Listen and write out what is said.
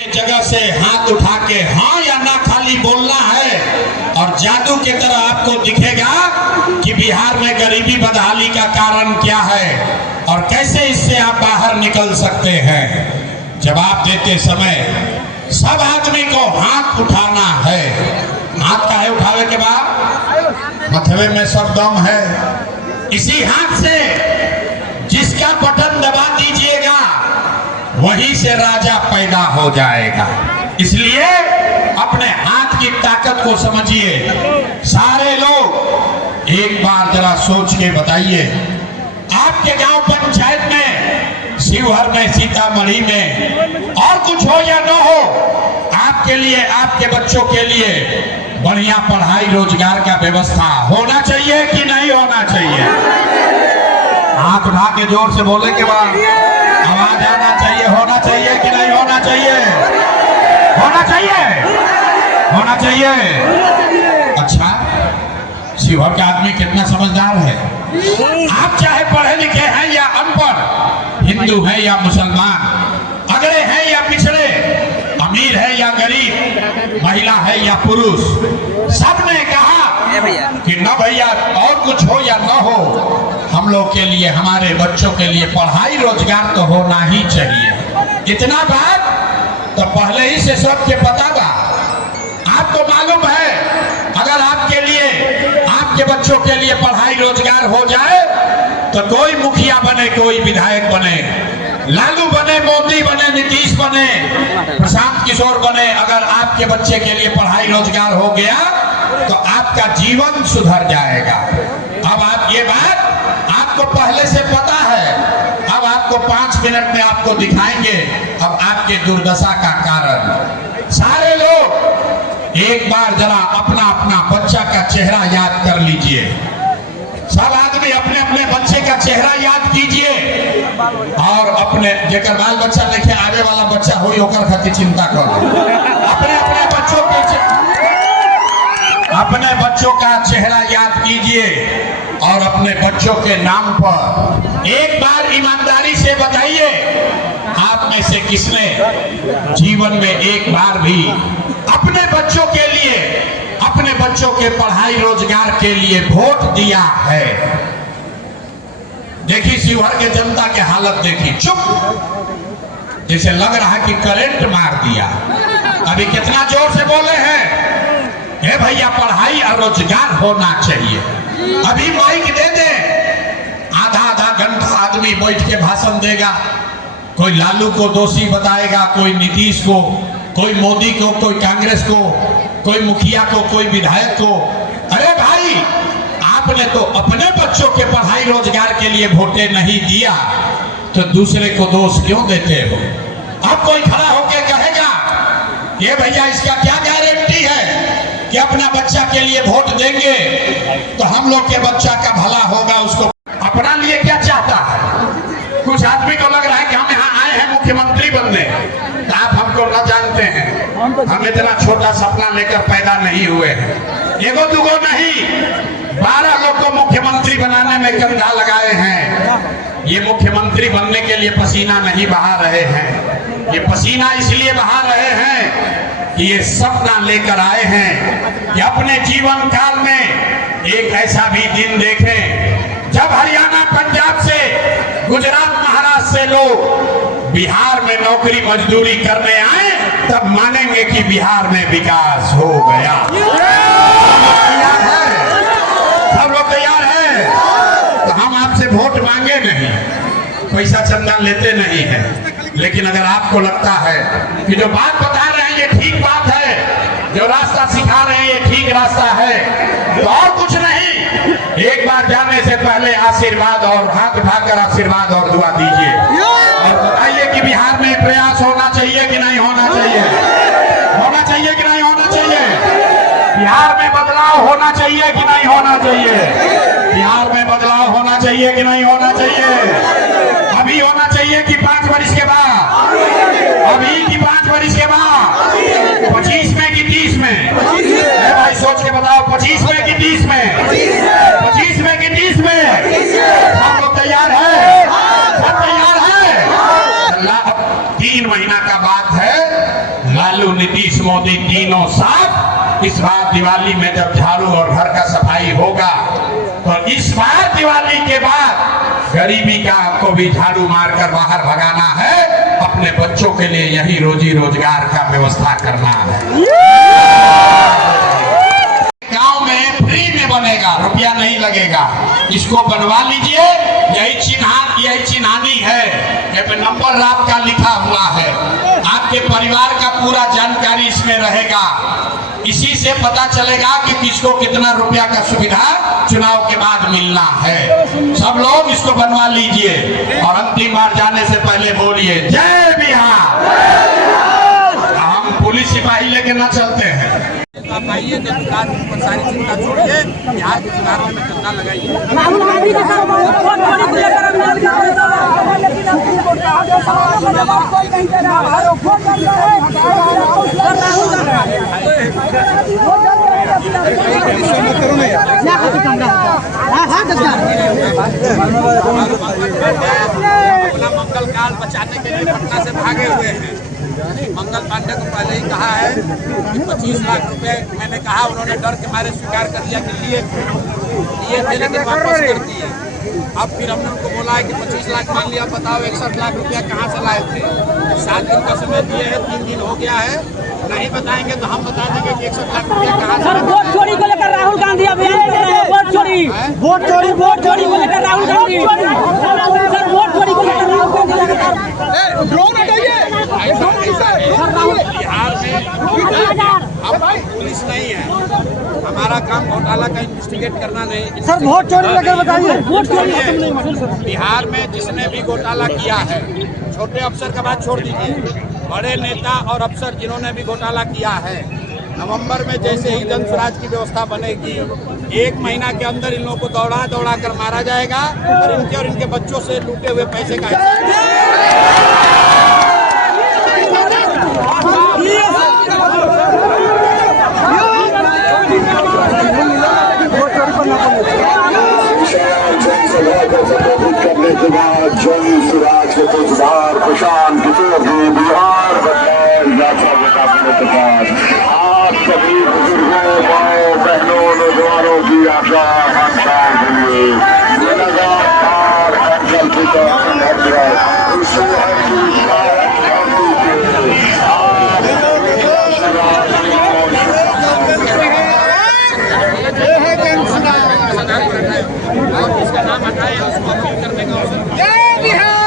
जगह से हाथ उठा के हाँ या ना खाली बोलना है और जादू की तरह आपको दिखेगा कि बिहार में गरीबी बदहाली का कारण क्या है और कैसे इससे आप बाहर निकल सकते हैं। जवाब देते समय सब आदमी को हाथ उठाना है। हाथ का है उठावे के बाद मथवे में सब दम है। इसी हाथ से जिसका बटन दबा दीजिएगा वहीं से राजा पैदा हो जाएगा। इसलिए अपने हाथ की ताकत को समझिए। सारे लोग एक बार जरा सोच के बताइए, आपके गांव पंचायत में, शिवहर में, सीतामढ़ी में और कुछ हो या न हो, आपके लिए, आपके बच्चों के लिए बढ़िया पढ़ाई रोजगार का व्यवस्था होना चाहिए कि नहीं होना चाहिए? हाथ उठा के जोर से बोले के बाद आवाज आना चाहिए। होना चाहिए कि नहीं होना चाहिए? होना चाहिए, होना चाहिए। अच्छा, शिवहर का आदमी कितना समझदार है। आप चाहे पढ़े लिखे हैं या अनपढ़, हिंदू हैं या मुसलमान, अगड़े हैं या पिछड़े, अमीर है या गरीब, महिला है या पुरुष, सबने कहा कि न भैया और कुछ हो या न हो, हम लोग के लिए, हमारे बच्चों के लिए पढ़ाई रोजगार तो होना ही चाहिए। इतना बात तो पहले ही से सबके पता था। आपको मालूम है अगर आपके लिए, आपके बच्चों के लिए पढ़ाई रोजगार हो जाए तो कोई मुखिया बने, कोई विधायक बने, लालू बने, मोदी बने, नीतीश बने, प्रशांत किशोर बने, अगर आपके बच्चे के लिए पढ़ाई रोजगार हो गया तो आपका जीवन सुधर जाएगा। अब आप ये बात आपको पहले से पता है। अब आपको 5 मिनट में आपको दिखाएंगे अब आपके दुर्दशा का कारण। सारे लोग एक बार जरा अपना अपना बच्चा का चेहरा याद कर लीजिए। सब आदमी अपने अपने बच्चे का चेहरा याद कीजिए और अपने जेकर बाल बच्चा देखे, आगे वाला बच्चा हो ओकर खातिर चिंता करो। अपने अपने बच्चों के अपने बच्चों का चेहरा याद कीजिए और अपने बच्चों के नाम पर एक बार ईमानदारी से बताइए, आप में से किसने जीवन में एक बार भी अपने बच्चों के लिए, अपने बच्चों के पढ़ाई रोजगार के लिए वोट दिया है? देखी शिवहर के जनता की हालत देखी, चुप, जैसे लग रहा है कि करंट मार दिया। अभी कितना जोर से बोले हैं, हे भैया पढ़ाई और रोजगार होना चाहिए। अभी माइक दे दे, आधा आधा घंटा आदमी बैठ के भाषण देगा। कोई लालू को दोषी बताएगा, कोई नीतीश को, कोई मोदी को, कोई कांग्रेस को, कोई मुखिया को, कोई विधायक को। अरे भाई, आपने तो अपने बच्चों के पढ़ाई रोजगार के लिए वोटे नहीं दिया तो दूसरे को दोष क्यों देते हो? अब कोई खड़ा होकर कहेगा ये भैया इसका क्या गारंटी है कि अपना बच्चा के लिए वोट देंगे तो हम लोग के बच्चा का भला होगा? उसको अपना लिए क्या चाहता है? कुछ आदमी को लग रहा है कि हम यहाँ आए हैं मुख्यमंत्री बनने। तो आप हमको न जानते हैं, हम इतना छोटा सपना लेकर पैदा नहीं हुए हैं। एगो दुगो नहीं, 12 लोग को मुख्यमंत्री बनाने में कंधा लगाए हैं। ये मुख्यमंत्री बनने के लिए पसीना नहीं बहा रहे हैं, ये पसीना इसलिए बहा रहे हैं कि ये सपना लेकर आए हैं कि अपने जीवन काल में एक ऐसा भी दिन देखें जब हरियाणा, पंजाब से, गुजरात, महाराष्ट्र से लोग बिहार में नौकरी मजदूरी करने आए, तब मानेंगे कि बिहार में विकास हो गया। तैयार है? सब लोग तैयार है? तो हम आपसे वोट मांगे नहीं, पैसा चंदा लेते नहीं है, लेकिन अगर आपको लगता है कि जो बात बता रहे हैं ये ठीक बात है, जो रास्ता सिखा रहे हैं ये ठीक रास्ता है, तो और कुछ नहीं, एक बार जाने से पहले आशीर्वाद और हाथ उठाकर आशीर्वाद और दुआ दीजिए और बताइए कि बिहार में प्रयास होना चाहिए कि नहीं होना चाहिए? होना चाहिए कि नहीं होना चाहिए? बिहार में बदलाव होना चाहिए कि नहीं होना चाहिए? बिहार में बदलाव होना चाहिए कि नहीं होना चाहिए? अभी होना चाहिए कि 5 वर्ष के बाद? अभी कि 5 वर्ष के बाद? 25 में कि 30 में? भाई सोच के बताओ, 25 में कि 30 में? 25 में कि 30 में? हम लोग तैयार है? सब तैयार है? 3 महीना का बात है, लालू नीतीश मोदी तीनों साथ इस बार दिवाली में जब झाड़ू और घर का सफाई होगा तो इस बार दिवाली के बाद गरीबी का आपको भी झाड़ू मारकर बाहर भगाना है। अपने बच्चों के लिए यही रोजी रोजगार का व्यवस्था करना है। गांव में फ्री में बनेगा, रुपया नहीं लगेगा। इसको बनवा लीजिए। यही चिन्हानी है, ये पे नंबर आपका लिखा हुआ है। आपके परिवार का पूरा जानकारी इसमें रहेगा। इसी से पता चलेगा कि किसको कितना रुपया का सुविधा चुनाव के बाद मिलना है। सब लोग इसको बनवा लीजिए और अंतिम बार जाने से पहले बोलिए जय बिहार। हम पुलिस सिपाही लेके ना चलते हैं। आप आइए, जब सारी चिंता छोड़िए, बिहार के चुनाव में चंदा लगाइए। अपना मंगल काल बचाने के लिए पटना से भागे हुए हैं। मंगल पांडे को पहले ही कहा है कि 25 लाख रुपए, मैंने कहा, उन्होंने डर के मारे स्वीकार कर दिया कि लिए थे लेकिन वापस कर दिए। अब फिर हमने उनको बोला है कि 25 लाख मान लिया, बताओ 61 लाख रुपया कहाँ से लाए थे। 7 दिन का समय दिए हैं, 3 दिन हो गया है, नहीं बताएंगे तो हम बता देंगे कि 61 लाख रुपया कहाँ से। वोट चोरी को लेकर राहुल गांधी अभियान कर रहे हैं। वोट चोरी को लेकर राहुल गांधी, वोट चोरी को लेकर राहुल गांधी लगातार ड्रोन हटाइए। बिहार में अब पुलिस नहीं है, हमारा काम घोटाला का इन्वेस्टिगेट करना नहीं। सर वोट चोरी लेकर बताइए। वोट चोरी बिहार में जिसने भी घोटाला किया है, छोटे अफसर का बात छोड़ दीजिए, बड़े नेता और अफसर जिन्होंने भी घोटाला किया है, नवंबर में जैसे ही जन स्वराज की व्यवस्था बनेगी, 1 महीना के अंदर इन लोगों को दौड़ा दौड़ा कर मारा जाएगा और इनके बच्चों से लूटे हुए पैसे का करने के बाद जन स्वराज के तुझदार प्रशांत किशोर जी बिहार यात्रा बताने के बाद आप सभी बुजुर्गों, माओ बहनों, नौजवानों की आशा आकांक्षाओं के लिए लगातार संकल्पित इसका नाम हटाए, उसको अपील करने का अवसर। बिहार